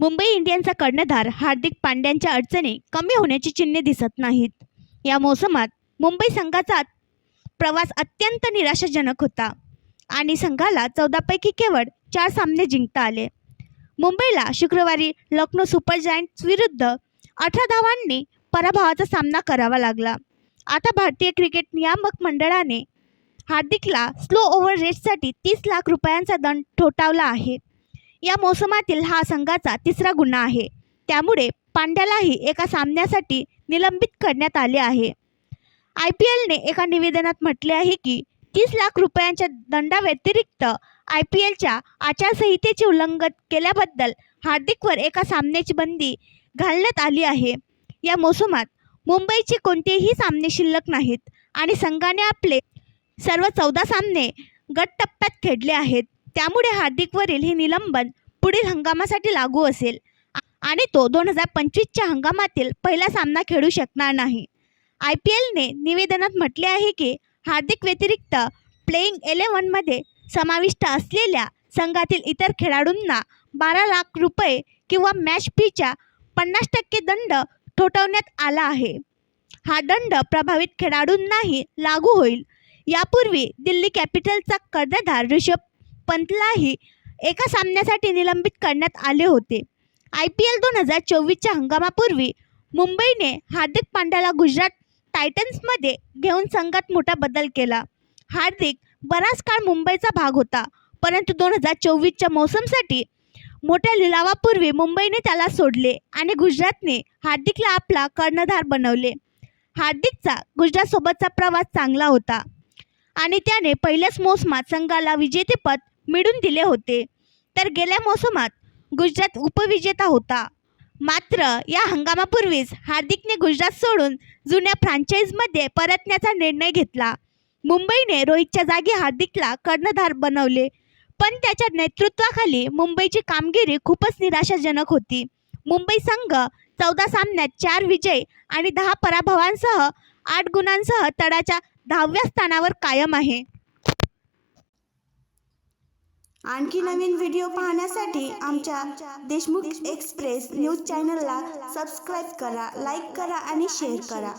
मुंबई इंडियन्सचा कर्णधार हार्दिक पांड्याच्या अडचणी कमी होण्याची चिन्हे दिसत नाहीत. या मोसमात मुंबई संघाचा प्रवास अत्यंत निराशाजनक होता आणि संघाला 14 पैकी केवळ 4 सामने जिंकता आले. मुंबईला शुक्रवारी लखनौ सुपर जायंट्स विरुद्ध 18 धावांनी पराभवाचा सामना करावा लागला. आता भारतीय क्रिकेट नियामक मंडळाने हार्दिकला स्लो ओव्हर रेटसाठी 30 लाख रुपयांचा दंड ठोठावला आहे. या मोसमातील हा संघाचा तिसरा गुन्हा आहे. त्यामुळे पांड्यालाही एका सामन्यासाठी निलंबित करण्यात आले आहे. IPLने एका निवेदनात म्हटले आहे की 30 लाख रुपयांच्या दंडाव्यतिरिक्त IPLच्या आचारसंहितेचे उल्लंघन केल्याबद्दल हार्दिकवर एका सामन्याची बंदी घालण्यात आली आहे. या मोसमात मुंबईचे कोणतेही सामने शिल्लक नाहीत आणि संघाने आपले सर्व 14 सामने गट टप्प्यात खेळले आहेत. त्यामुळे हार्दिकवरील हे निलंबन पुढील हंगामासाठी लागू असेल आणि तो 2025च्या हंगामातील पहिला सामना खेळू शकणार नाही. IPLने निवेदनात म्हटले आहे की हार्दिक व्यतिरिक्त प्लेइंग 11मध्ये समाविष्ट असलेल्या संघातील इतर खेळाडूंना 12 लाख रुपये किंवा मॅच फीच्या 50% दंड ठोठावण्यात आला आहे. हा दंड प्रभावित खेळाडूंनाही लागू होईल. यापूर्वी दिल्ली कॅपिटल्सचा कर्णधार ऋषभ पंतलाही एका सामन्यासाठी निलंबित करण्यात आले होते. IPL 2024च्या हंगामापूर्वी मुंबईने हार्दिक पांड्याला गुजरात टायटन्समध्ये घेऊन संघात मोठा बदल केला. हार्दिक बराच काळ मुंबईचा भाग होता, परंतु 2024च्या मोसमसाठी मोठ्या लिलावापूर्वी मुंबईने त्याला सोडले आणि गुजरातने हार्दिकला आपला कर्णधार बनवले. हार्दिकचा गुजरातसोबतचा प्रवास चांगला होता आणि त्याने पहिल्याच मोसमात संघाला विजेतेपद मिळवून दिले होते, तर गेल्या मोसमात गुजरात उपविजेता होता. मात्र या हंगामापूर्वीच हार्दिकने गुजरात सोडून जुन्या फ्रँचाइजमध्ये परतण्याचा निर्णय घेतला. मुंबईने रोहितच्या जागी हार्दिकला कर्णधार बनवले, पण त्याच्या नेतृत्वाखाली मुंबईची कामगिरी खूपच निराशाजनक होती. मुंबई संघ 14 सामन्यात 4 विजय आणि 10 पराभवांसह 8 गुणांसह तळाच्या 10व्या स्थानावर कायम आहे. आणखी नवीन व्हिडिओ पाहण्यासाठी आमच्या देशमुख एक्सप्रेस न्यूज चॅनलला सबस्क्राईब करा, लाईक करा आणि शेअर करा.